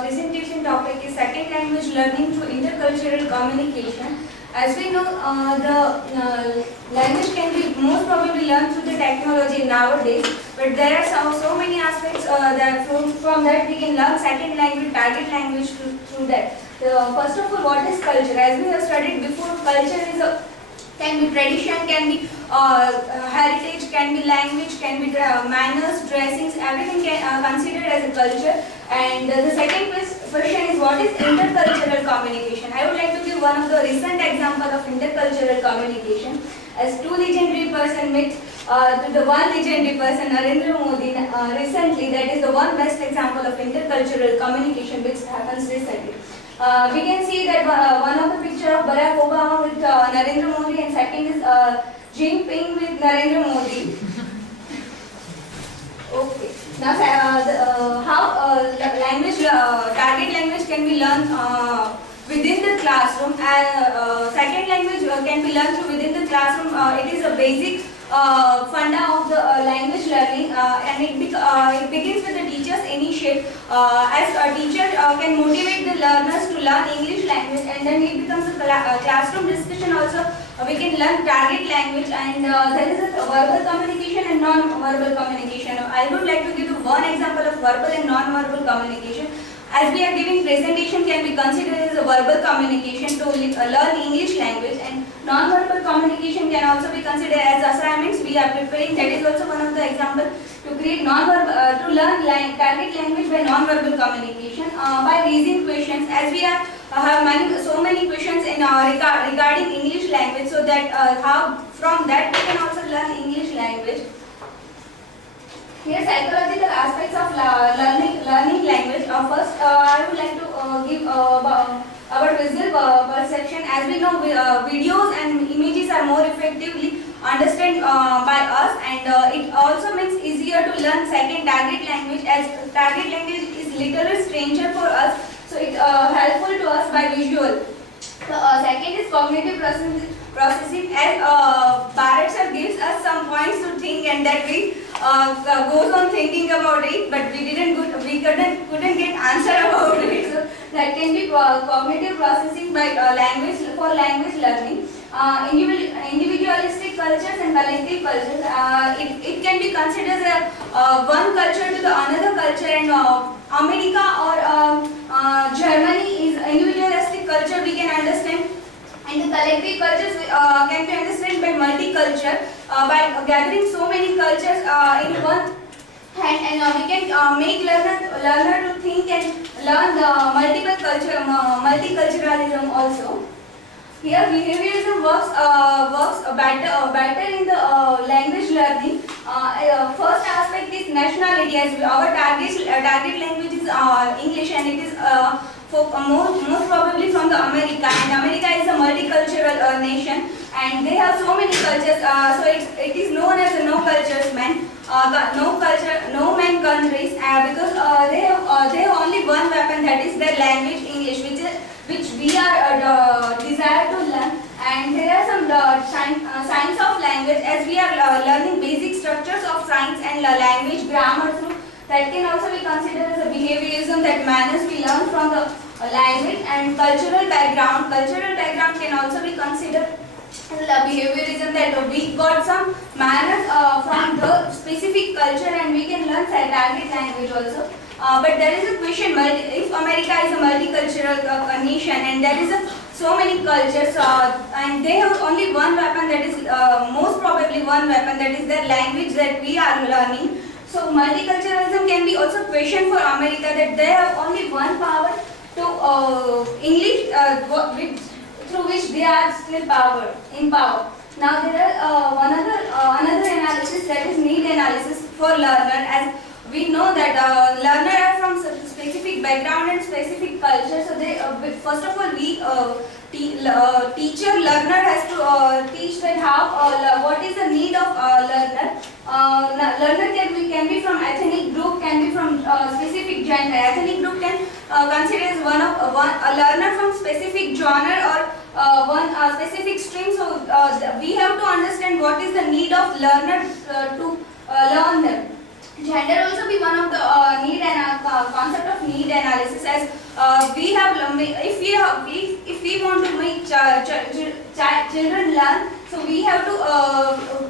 presentation topic is second language learning through intercultural communication. As we know, the language can be most probably learned through the technology nowadays, but there are so many aspects that from that we can learn second language, target language through that. First of all, what is culture? As we have studied before, culture is can be tradition, can be heritage, can be language, can be manners, dressings, everything can considered as a culture. And the second question is, what is intercultural communication? I would like to give one of the recent example of intercultural communication. As two legendary persons met to the one legendary person, Narendra Modi, recently. That is the one best example of intercultural communication which happens recently. We can see that one of the picture of Barack Obama with Narendra Modi, and second is Jinping with Narendra Modi. Okay. Now, how language, target language can be learned within the classroom, and second language can be learned through within the classroom. It is a basic funda of the language learning, and it begins with the teacher's initiate. As a teacher can motivate the learners to learn English language, and then it becomes a classroom discussion also. We can learn target language, and there is a verbal communication and non-verbal communication. I would like to give you one example of verbal and non-verbal communication. As we are giving presentation can be considered as a verbal communication to learn English language, and non-verbal communication can also be considered as assignments we are preparing. That is also one of the examples to create non-verbal, to learn target language by non-verbal communication by raising questions. As we have so many questions in regarding English language, so that how from that we can also learn English language. Here, psychological aspects of learning language. First, I would like to give our visual perception. As we know, videos and images are more effectively understood by us, and it also makes easier to learn second target language, as target language is literally stranger for us, so it helpful to us by visual. Second is cognitive processing. As Bharat sir gives us some points to think, and that we goes on thinking about it, but we couldn't get answer about it. So that can be cognitive processing by language for language learning. Individualistic cultures and collective cultures. It can be considered as one culture to the another culture, and America or Germany is individualistic culture we can understand, and the collective cultures can be understood by multicultural, by gathering so many cultures in one hand, and we can make learner to think and learn the multiculturalism also. Here, behaviorism works better in the language learning. First aspect is nationality, as our target language is English, and it is most probably from the America, and America is a multicultural nation, and they have so many cultures. So it is known as a no cultures man, no man countries, because they have only one weapon, that is their language English, which we are desire to learn. And there are some science of language, as we are learning basic structures of science and language grammar through. That can also be considered as a behaviorism, that manners we learn from the language. And cultural background can also be considered as a behaviorism, that we got some manners from the specific culture, and we can learn target language also. But there is a question, if America is a multicultural nation, and there is so many cultures, and they have only one weapon, that is most probably one weapon, that is their language that we are learning. So multiculturalism can be also question for America, that they have only one power to English, through which they are still in power. Now there are another analysis, that is need analysis for learner. As we know that learner are from specific background and specific culture, so they first of all we teacher learner has to teach that how what is the need of learner. Learner can be from ethnic group, can be from specific gender. Ethnic group can consider as a learner from specific genre or one specific stream. So we have to understand what is the need of learner to learn them. Gender also be one of the need and concept of need analysis. As if we want to make children learn, so we have to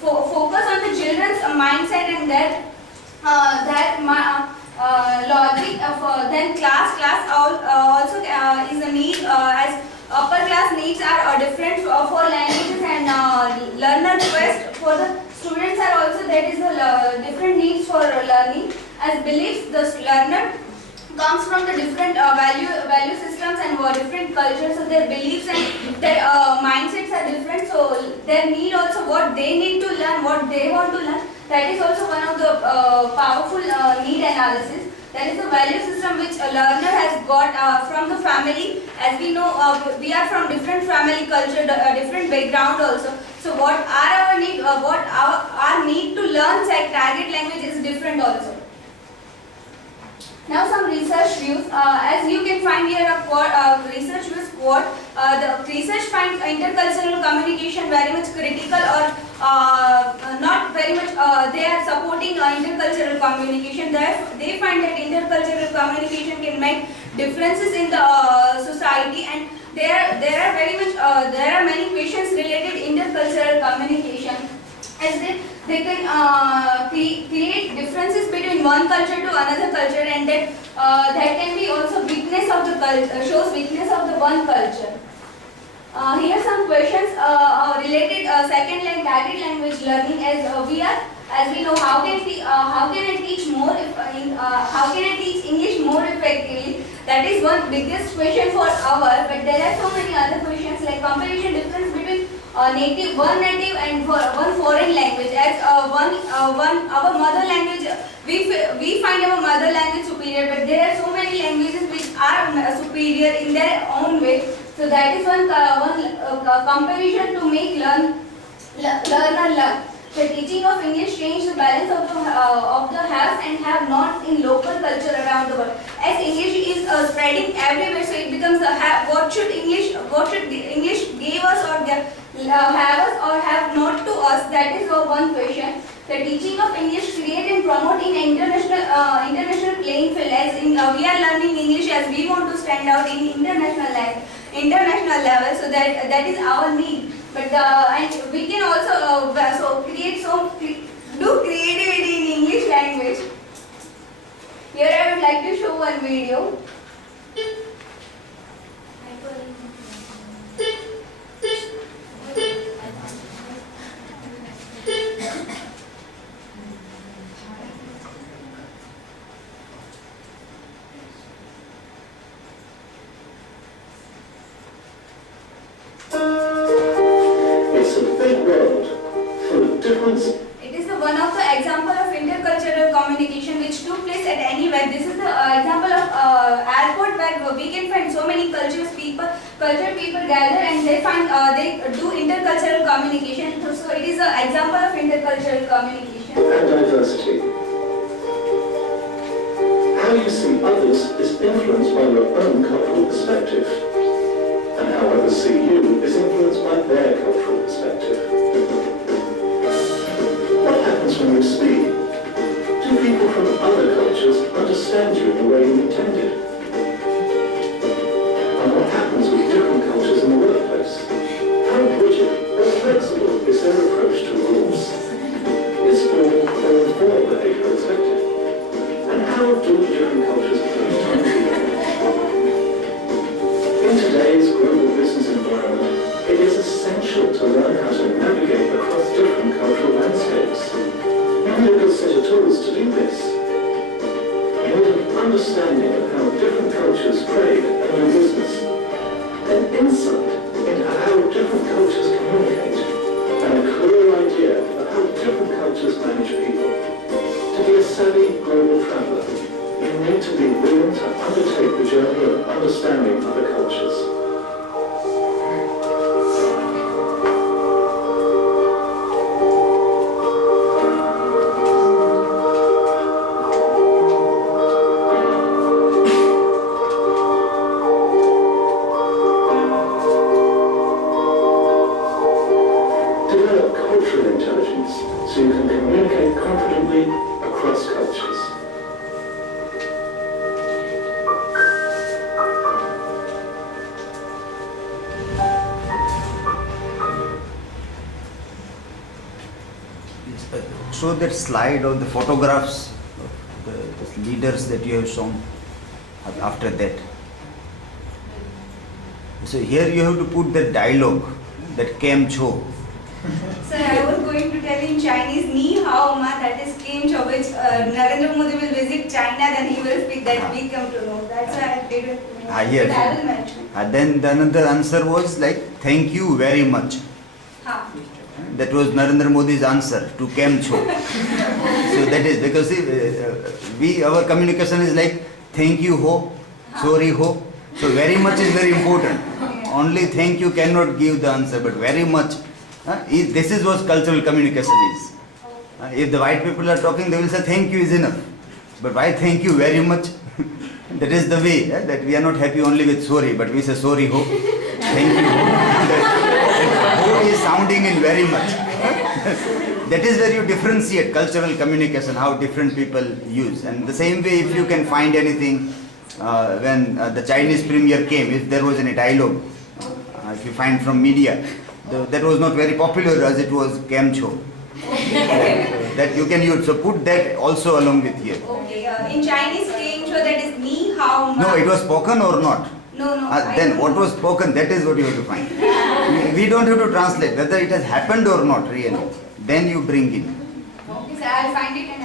focus on the children's mindset and logic of then class also is a need as upper class needs are different for languages and learner quest for the students are also there is a different needs for learning as beliefs the learner comes from the different value systems and different cultures, so their beliefs and their mindsets are different, so their need also what they need to learn, what they want to learn, that is also one of the powerful need analysis. That is the value system which a learner has got from the family. As we know, we are from different family culture, different background also. So what are our need, what our need to learn target language is different also. Now some research views. As you can find here a research views quote. The research finds intercultural communication very much critical or not very much. They are supporting intercultural communication. They find that intercultural communication can make differences in the society, and there are very much there are many questions related intercultural communication. As they can create differences between one culture to another culture, and that can be also weakness of the culture, shows weakness of the one culture. Here are some questions related second target language learning. As we know, how can I teach more? How can I teach English more effectively? That is one biggest question for our. But there are so many other questions like comparison difference between one native and one foreign language. As our mother language, we find our mother language superior, but there are so many languages which are superior in their own way. So that is one comparison to make learner learn. The teaching of English changed the balance of the haves and have not in local culture around the world. As English is spreading everywhere, so it becomes a have. What should English give us or have us or have not to us? That is one question. The teaching of English create and promote in international playing field. As we are learning English as we want to stand out in international level. So that is our need. But and we can also do creativity in English language. Here I would like to show one video. It is one of the example of intercultural communication which took place at anywhere. This is the example of airport where we can find so many cultured people gather and they do intercultural communication. So it is an example of intercultural communication. And diversity. How you see others is influenced by your own cultural perspective, and how others see you is influenced by their cultural perspective. What happens when you speak? Do people from other cultures understand you in the way you intended? And what happens with different cultures in the workplace? How rigid or flexible is their approach to rules? Is formal or informal behavior expected? And how do different cultures approach time? In today's global business environment, it is essential to learn how to navigate across different cultural landscapes. You need a good set of tools to do this. You need an understanding of how different cultures trade and do business, an insight into how different cultures communicate, and a clear idea of how different cultures manage people. To be a savvy global traveller, you need to be willing to undertake the journey of understanding other cultures. Develop cultural intelligence so you can communicate confidently across cultures. show that slide of the photographs of the leaders that you have shown after that. So here you have to put the dialogue that Kem Cho. Sir, I was going to tell in Chinese, Ni Hao Ma, that is Kim Cho, which Narendra Modi will visit China, then he will speak that we come to know. That's why I didn't Yes. but I will mention. Then the another answer was like, thank you very much. Ha. That was Narendra Modi's answer to Kem Cho. So that is because see, our communication is like, thank you ho, sorry ho. So very much is very important. Only thank you cannot give the answer, but very much. This is what cultural communication is. If the white people are talking, they will say thank you is enough. But why thank you very much? That is the way that we are not happy only with sorry, but we say sorry ho, thank you ho. Ho is sounding in very much. That is where you differentiate cultural communication, how different people use. And the same way, if you can find anything when the Chinese premier came, if there was any dialogue, if you find from media, that was not very popular as it was Kem Cho. That you can use. So put that also along with here. Okay, in Chinese, Kim Cho, that is Ni Hao Ma. No, it was spoken or not? No. Then what was spoken, that is what you have to find. We don't have to translate whether it has happened or not really. Then you bring in. Okay, sir, I'll find it and